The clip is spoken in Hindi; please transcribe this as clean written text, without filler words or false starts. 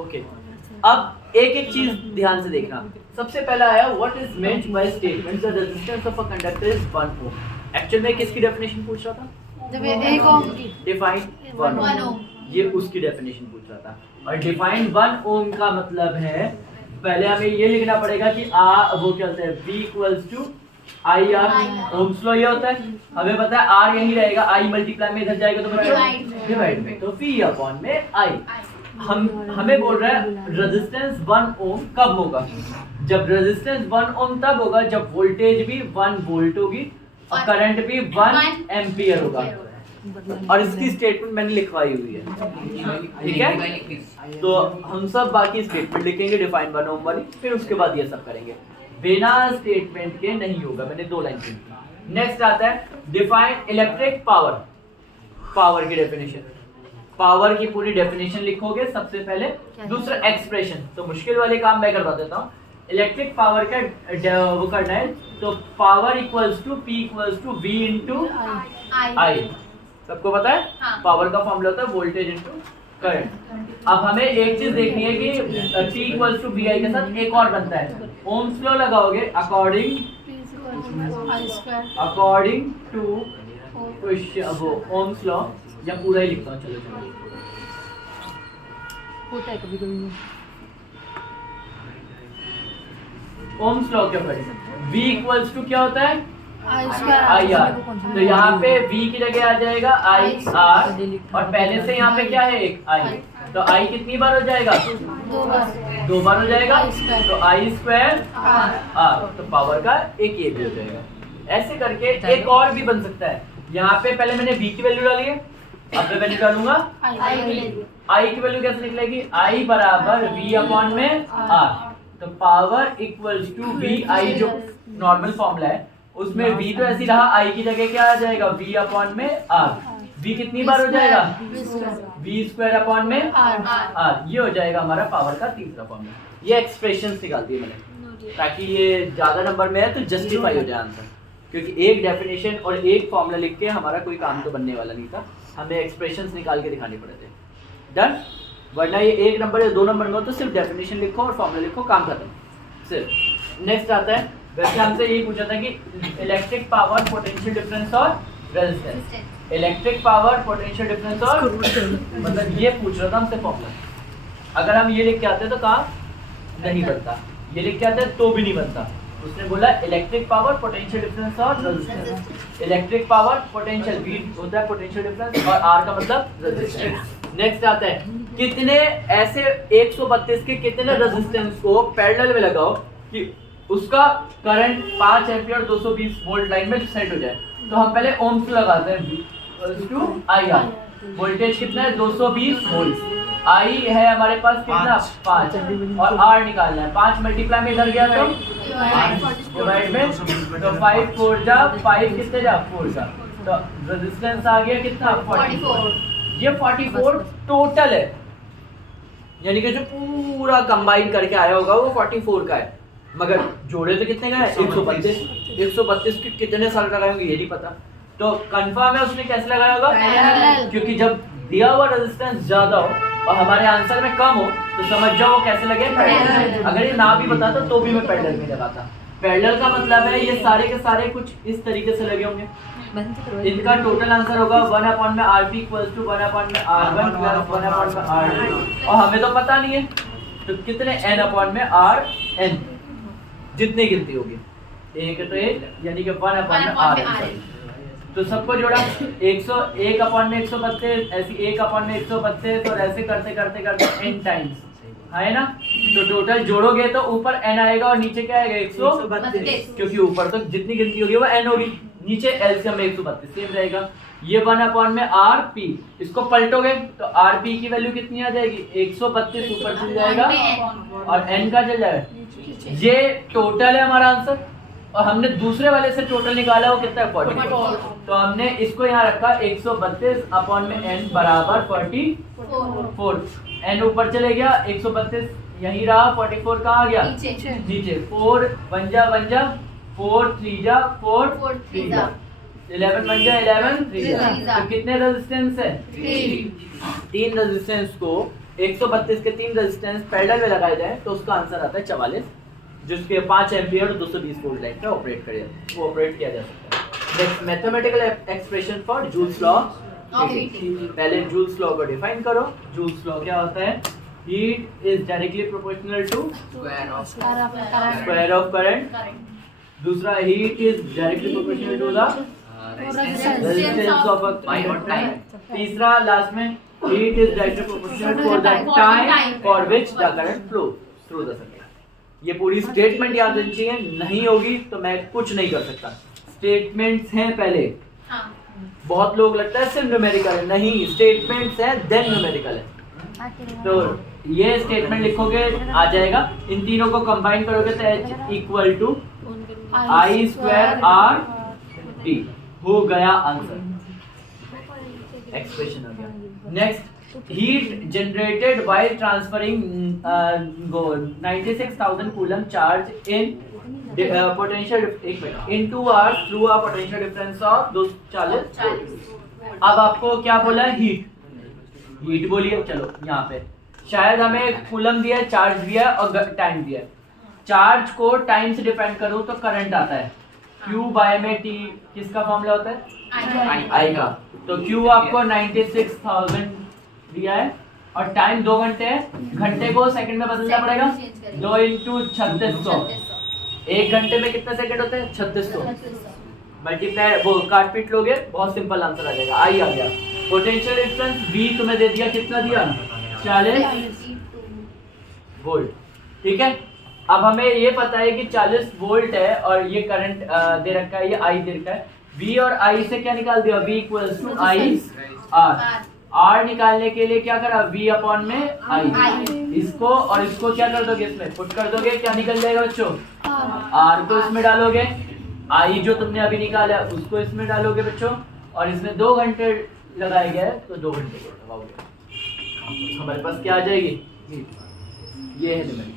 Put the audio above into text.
ओके, अब एक एक चीज ध्यान से देखना। सबसे पहला आया what is meant by statement the resistance of a conductor is 1 ohm. Actual में किसकी डेफिनेशन पूछ रहा था? जब 1 ओम की डिफाइन 1 1 ओम, ओम। ये उसकी डेफिनेशन पूछ रहा था। और डिफाइन 1 ओम का मतलब है, पहले हमें ये लिखना पड़ेगा कि वो क्या होता है, V equals to I R. Ohm's law ये होता है, हमें पता है आर यही रहेगा, आई मल्टीप्लाई में इधर जाएगा तो बचेगा डिवाइड में, तो V अपॉन में आई। हमें बोल रहा है रेजिस्टेंस 1 ओम कब होगा? जब रेजिस्टेंस 1 ओम तब होगा जब वोल्टेज भी 1 वोल्ट होगी और करंट भी 1 एम्पियर होगा। और इसकी स्टेटमेंट मैंने लिखवाई हुई है, ठीक है? तो हम सब बाकी स्टेटमेंट लिखेंगे डिफाइन 1 ओम वाली, फिर उसके बाद ये सब करेंगे। बिना स्टेटमेंट के नहीं होगा, मैंने 2 लाइन लिखी। नेक्स्ट आता है डिफाइन इलेक्ट्रिक पावर। पावर की डेफिनेशन, पावर की पूरी डेफिनेशन लिखोगे सबसे पहले। दूसरा एक्सप्रेशन, तो मुश्किल वाले काम मैं करवा देता हूँ। इलेक्ट्रिक पावर का वो करना है, तो power equals to P equals to V into I. सबको पता है? हाँ। पावर का फॉर्मूला होता है वोल्टेज इंटू करंट। अब हमें एक चीज देखनी है कि T इक्वल्स टू VI के साथ एक और बनता है, ओम्स लॉ लगाओगे अकॉर्डिंग टू वो ओम्स लॉ, या पूरा ही लिखता हूँ, चलो होता है कभी कभी। ओम्स लॉ क्या पढ़ेंगे? V इक्वल्स टू क्या होता है? I R. तो यहाँ पे V की जगह आ जाएगा आई आर, और पहले से यहाँ पे क्या है, एक आई। तो आई कितनी बार हो जाएगा? 2 बार हो जाएगा, तो आई स्क्वायर आर। तो पावर का एक ये भी हो जाएगा। ऐसे करके एक और भी बन सकता है। यहाँ पे पहले मैंने V की वैल्यू डाली है, अब मैं वैल्यू डालूंगा आई की वैल्यू कैसे निकलेगी? आई बराबर V अपॉन में आर। तो पावर इक्वल्स टू V आई, जो नॉर्मल फॉर्मूला है उसमें V तो ऐसी रहा, आई की जगह क्या आ जाएगा? V अपॉन में आर। V कितनी बार हो जाएगा? V स्क्वायर अपॉन में आर। ये हो जाएगा हमारा पावर का तीसरा फॉर्मूला। ये एक्सप्रेशन निकाल दिए मैंने, ताकि ये ज्यादा नंबर में है तो जस्टिफाई हो जाए आंसर, क्योंकि एक डेफिनेशन और एक फॉर्मूला लिख के हमारा कोई काम तो बनने वाला नहीं था, हमें एक्सप्रेशंस निकाल के दिखाने पड़े थे। डन? वरना ये 1 नंबर या 2 नंबर में हो तो सिर्फ डेफिनेशन लिखो और फॉर्मूला लिखो, काम खत्म सिर्फ। नेक्स्ट आता है, वैसे हमसे यही पूछा था कि इलेक्ट्रिक पावर, पोटेंशियल डिफरेंस और resistance. Electric power, potential difference और मतलब ये पूछ रहा था हमसे फॉर्मूला। अगर हम ये लिख के आते तो काम नहीं बनता, ये लिख के आते तो भी नहीं बनता। उसने बोला इलेक्ट्रिक पावर, पोटेंशियल डिफरेंस और resistance. Electric power potential, V होता है पोटेंशियल डिफरेंस, और R का मतलब रेजिस्टेंस। नेक्स्ट आता है कितने ऐसे 132 के कितने रेजिस्टेंस को पैरेलल में लगाओ कि उसका करंट 5 एम्पीयर 220 वोल्ट लाइन में सेट हो जाए। तो हम पहले ओम्स लगाते हैं, V to I R. Voltage कितना है? 220 वोल्ट। आई है हमारे पास कितना? 5, और आर निकालना है। 5 मल्टीप्लाई में इधर गया तो डिवाइड में, तो 5 4 जा 5 कितने जा 4 जा, तो रेजिस्टेंस आ गया कितना? 44। ये 44 टोटल है, यानी कि जो पूरा कंबाइन करके आया होगा वो 44 का है, मगर जोड़े तो कितने का है? 132। 132 के कितने साल लगाए होंगे ये नहीं पता, तो कंफर्म है उसने कैसे लगाया होगा, क्योंकि जब दिया हुआ रेजिस्टेंस ज्यादा हो और हमारे आंसर में कम हो तो समझ जाओ वो कैसे लगे, पैरेलल। अगर ये ना भी बताता तो भी मैं पैरेलल में लगाता। पैरेलल का मतलब है ये सारे के सारे कुछ इस तरीके से लगे होंगे। इनका टोटल आंसर होगा 1 अपॉन में RP इक्वल्स टू 1 अपॉन में R1 प्लस 1 अपॉन में R2, और हमें तो पता नहीं है तो कितने n अपॉन में RN, जितनी गिनती होगी एक तो एक, यानी कि 1 अपॉन में RN। तो सबको जोड़ा 101 अपॉन में 132, ऐसे 1 अपॉन में 132, और ऐसे करते करते करते n टाइम्स है ना। तो टोटल जोड़ोगे तो ऊपर n आएगा और नीचे क्या आएगा? 132, क्योंकि ऊपर तो जितनी गिनती होगी वो n होगी, नीचे एलसीएम में 132 सेम रहेगा। ये 1 अपॉन में RP, इसको पलटोगे तो RP की वैल्यू कितनी आ जाएगी? 132 ऊपर चल जाएगा और n का चल जाएगा। ये टोटल है हमारा आंसर, और हमने दूसरे वाले से टोटल निकाला वो कितना है? 44। तो हमने इसको यहाँ रखा 132 अपॉन में n बराबर 44। n ऊपर चले गया, 132 यही रहा, 44 कहाँ आ गया? नीचे। 4 1 जा 4 3 जा 4 3 जा 11 1 जा 11 3 जा। तो कितने रेजिस्टेंस है? 3 रेजिस्टेंस को 132 के 3 रेजिस्टेंस पैरेलल में लगाए जाए तो उसका आंसर आता है 44, जिसके 5 एम्पियर और 220 वोल्ट लाइन पे ऑपरेट किया जा सकता है। Next mathematical expression for Joule's law. पहले जूल्स लॉ को डिफाइन करो। जूल्स लॉ क्या होता है? Heat is directly proportional to square of current. दूसरा, heat is directly proportional to the resistance of a time. तीसरा, लास्ट में, heat is directly proportional for the time for which the current flow through the circuit. ये पूरी स्टेटमेंट याद रखनी चाहिए, नहीं होगी तो मैं कुछ नहीं कर सकता। स्टेटमेंट्स हैं पहले। बहुत लोग लगता है सिर्फ न्यूमेरिकल है, नहीं, स्टेटमेंट्स है देन न्यूमेरिकल है। तो ये स्टेटमेंट लिखोगे आ जाएगा। इन तीनों को कंबाइन करोगे तो H equal to I square R D हो गया आंसर, एक्सप्रेशन हो गया। Next, heat generated while transferring 96,000 coulomb charge in potential in 2 hours through a potential difference of 240। अब आपको क्या बोला है? हीट बोलिए। चलो यहाँ पे शायद हमें कूलम दिया है, चार्ज दिया है और टाइम दिया है। चार्ज को टाइम से डिपेंड करूँ तो करंट आता है Q बाय में T। किसका फॉर्मूला होता है? I का। तो Q आपको 96,000 दिया है और टाइम 2 घंटे है। घंटे को सेकंड में बदलना पड़ेगा। 2 इंटू 3600। 1 घंटे में कितने सेकंड होते हैं? 3600। मल्टीप्लाई वो काट पीट लोगे, बहुत सिंपल आंसर आ जाएगा। आई आ गया। पोटेंशियल डिफरेंस V तुम्हें दे दिया, कितना दिया? 40 वोल्ट। ठीक है, अब हमें ये पता है कि 40 वोल्ट है और ये करंट दे रखा है, ये I दे रखा है। V और I से क्या निकाल दिया? V equals to I R। R निकालने के लिए क्या करा? V अपॉन में I। इसको और इसको क्या कर दोगे? इसमें पुट कर दोगे, क्या निकल जाएगा बच्चों? R को इसमें डालोगे, I जो तुमने अभी निकाला है उसको इसमें डालोगे बच्चों, और इसमें 2 घंटे लगाए गए तो 2 घंटे को लगाओगे, हमारे पास क्या आ जाएगी? ये है लिमिट।